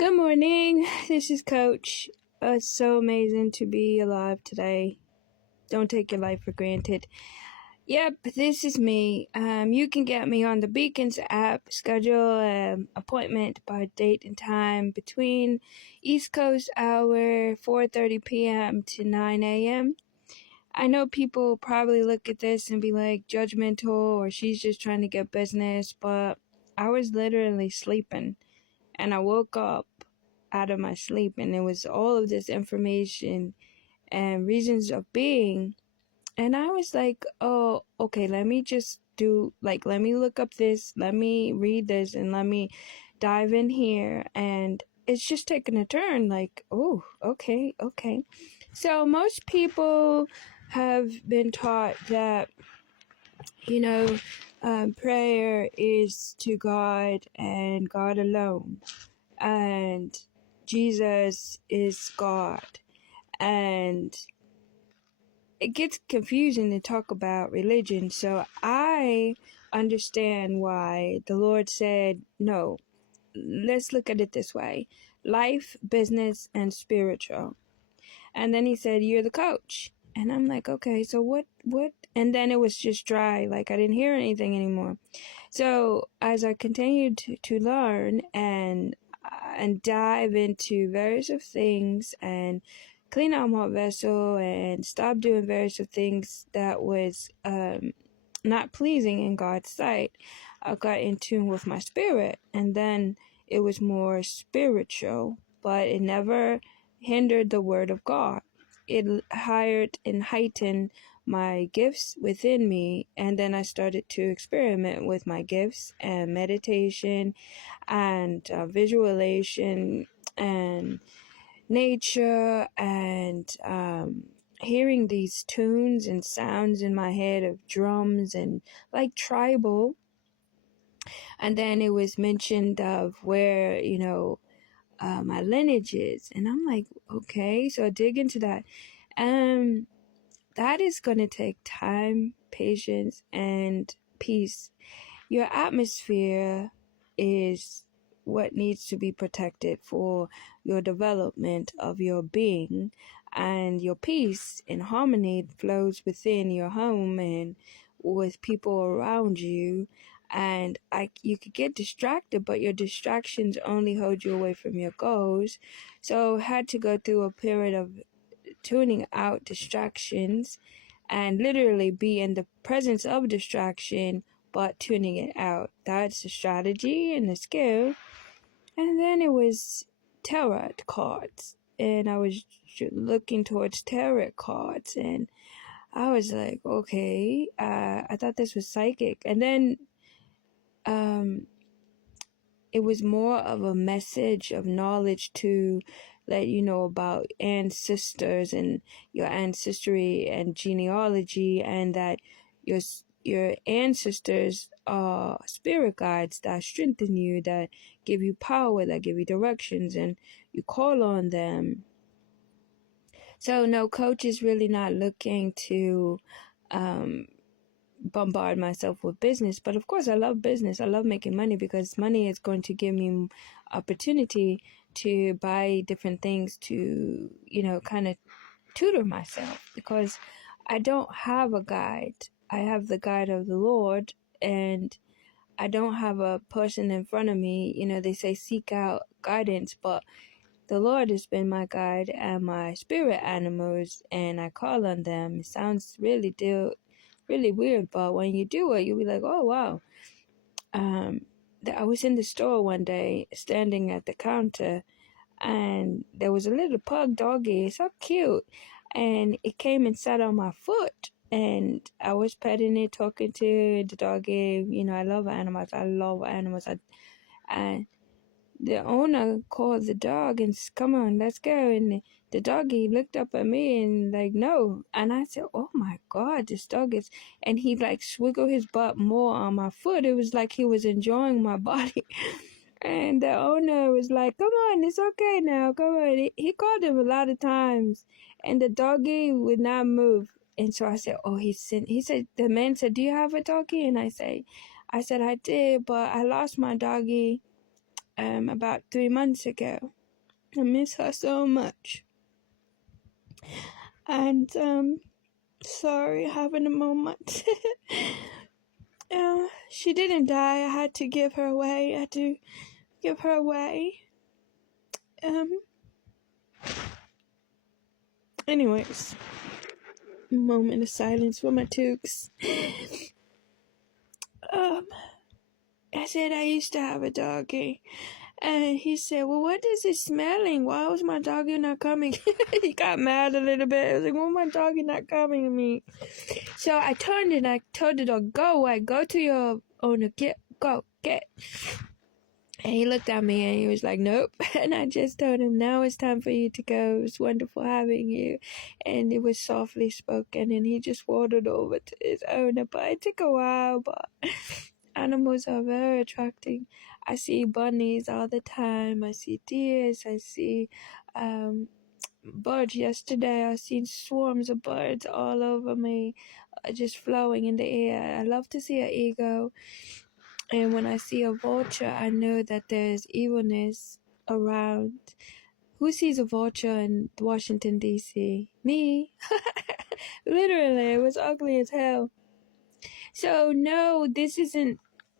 Good morning. This is Coach. It's so amazing to be alive today. Don't take your life for granted. Yep, this is me. You can get me on the Beacons app. Schedule an appointment by date and time between East Coast hour 4:30 p.m. to 9 a.m. I know people probably look at this and be like judgmental or she's just trying to get business, but I was literally sleeping and I woke up out of my sleep and it was all of this information and reasons of being. And I was like, oh, okay, let me look up this, let me read this, and let me dive in here. And it's just taking a turn like, oh, okay. So most people have been taught that, prayer is to God and God alone. And Jesus is God. And it gets confusing to talk about religion. So I understand why the Lord said, no, let's look at it this way: life, business, and spiritual. And then he said, you're the coach. And I'm like, okay, so what? And then it was just dry. Like I didn't hear anything anymore. So as I continued to learn and dive into various of things and clean out my vessel and stop doing various of things that was not pleasing in God's sight, I got in tune with my spirit, and then it was more spiritual, but it never hindered the word of God. It hired and heightened my gifts within me, and then I started to experiment with my gifts and meditation and visualization and nature and hearing these tunes and sounds in my head of drums and like tribal. And then it was mentioned of where, my lineage is. And I'm like, okay, so I dig into that. That is going to take time, patience, and peace. Your atmosphere is what needs to be protected for your development of your being, and your peace and harmony flows within your home and with people around you. And you could get distracted, but your distractions only hold you away from your goals. So I had to go through a period of tuning out distractions and literally be in the presence of distraction, but tuning it out. That's a strategy and a skill. And then it was tarot cards, and I was looking towards tarot cards, and I was like, okay, I thought this was psychic. And then it was more of a message of knowledge to let you know about ancestors and your ancestry and genealogy, and that your ancestors are spirit guides that strengthen you, that give you power, that give you directions, and you call on them. So no, coach is really not looking to bombard myself with business, but of course I love business. I love making money because money is going to give me opportunity to buy different things to, kind of tutor myself, because I don't have a guide. I have the guide of the Lord, and I don't have a person in front of me. They say seek out guidance, but the Lord has been my guide and my spirit animals, and I call on them. It sounds really weird, but when you do it, you'll be like, oh wow. I was in the store one day, standing at the counter, and there was a little pug doggy, so cute, and it came and sat on my foot, and I was petting it, talking to the doggy. I love animals. And the owner called the dog and said, come on, let's go. And the doggy looked up at me and like, no. And I said, oh my God, this dog is, and he like swiggled his butt more on my foot. It was like he was enjoying my body. And the owner was like, come on, it's okay now, come on. He called him a lot of times, and the doggy would not move. And so I said, oh, he said, the man said, do you have a doggy? And I said, I did, but I lost my doggy. about 3 months ago. I miss her so much. And sorry, having a moment. She didn't die. I had to give her away. Anyways, moment of silence for my Tukes. I said I used to have a doggy. And he said, well, what is it smelling? Why was my doggy not coming? He got mad a little bit. I was like, why my doggy not coming to me? So I turned and I told the dog, go away. Go to your owner. Get. And he looked at me and he was like, nope. And I just told him, now it's time for you to go. It was wonderful having you. And it was softly spoken. And he just waddled over to his owner. But it took a while. But animals are very attracting. I see bunnies all the time. I see deers. I see birds. Yesterday I seen swarms of birds all over me, just flowing in the air. I love to see an eagle. And when I see a vulture, I know that there's evilness around. Who sees a vulture in Washington, D.C.? Me. Literally, it was ugly as hell. So no, this isn't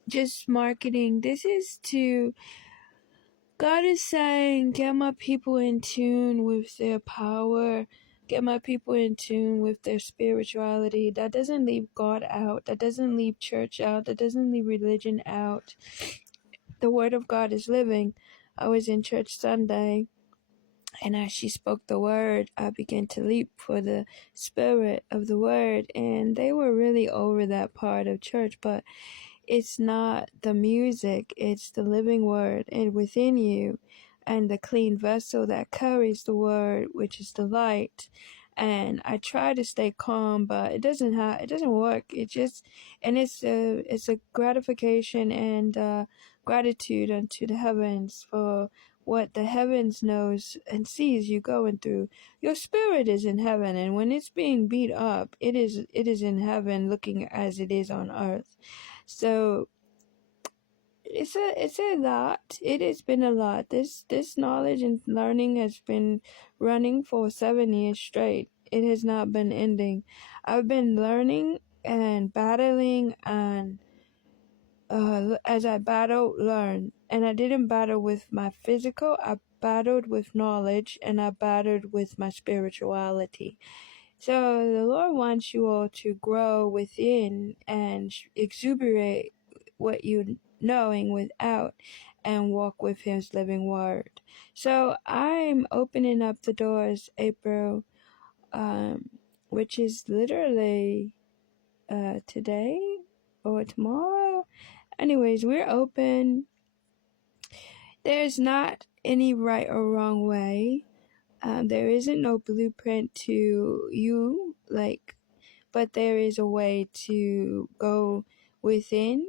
just marketing. This is God is saying, get my people in tune with their power. Get my people in tune with their spirituality. That doesn't leave God out. That doesn't leave church out. That doesn't leave religion out. The word of God is living. I was in church Sunday, and as she spoke the word, I began to leap for the spirit of the word. And they were really over that part of church, but it's not the music, it's the living word and within you, and the clean vessel that carries the word, which is the light. And I try to stay calm, but it doesn't work. It's a gratification and gratitude unto the heavens for what the heavens knows and sees you going through. Your spirit is in heaven, and when it's being beat up, it is in heaven, looking as it is on earth. So it's a lot. It has been a lot. This knowledge and learning has been running for 7 years straight. It has not been ending. I've been learning and battling, and as I battled, learn. And I didn't battle with my physical. I battled with knowledge, and I battled with my spirituality. So the Lord wants you all to grow within and exuberate what you knowing without, and walk with His living word. So I'm opening up the doors April, which is literally today or tomorrow. Anyways, we're open. There's not any right or wrong way. There isn't no blueprint to you, but there is a way to go within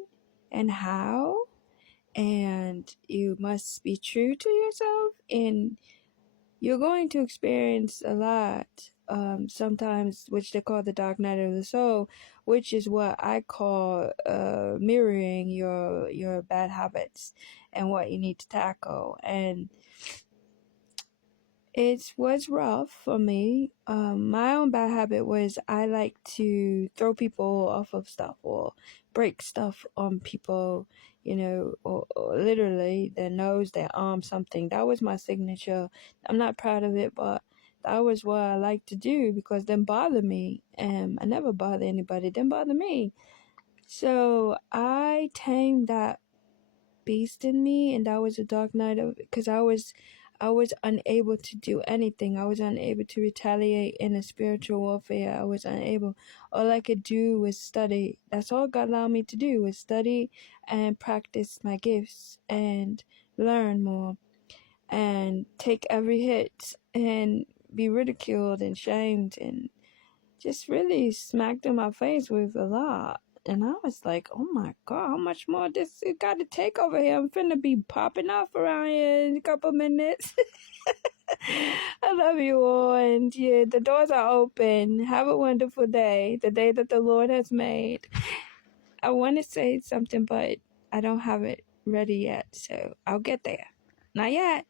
and how, and you must be true to yourself, and you're going to experience a lot, sometimes, which they call the dark night of the soul, which is what I call mirroring your bad habits and what you need to tackle. And it was rough for me. My own bad habit was I like to throw people off of stuff or break stuff on people, or literally their nose, their arm, something. That was my signature. I'm not proud of it, but that was what I like to do because it didn't bother me. I never bother anybody. It didn't bother me. So I tamed that beast in me, and that was a dark night of it, because I was unable to do anything. I was unable to retaliate in a spiritual warfare. I was unable. All I could do was study. That's all God allowed me to do, was study and practice my gifts and learn more and take every hit and be ridiculed and shamed and just really smacked in my face with a lot. And I was like, oh my God, how much more this it got to take over here? I'm finna be popping off around here in a couple minutes. I love you all. And yeah, the doors are open. Have a wonderful day. The day that the Lord has made. I want to say something, but I don't have it ready yet, so I'll get there. Not yet.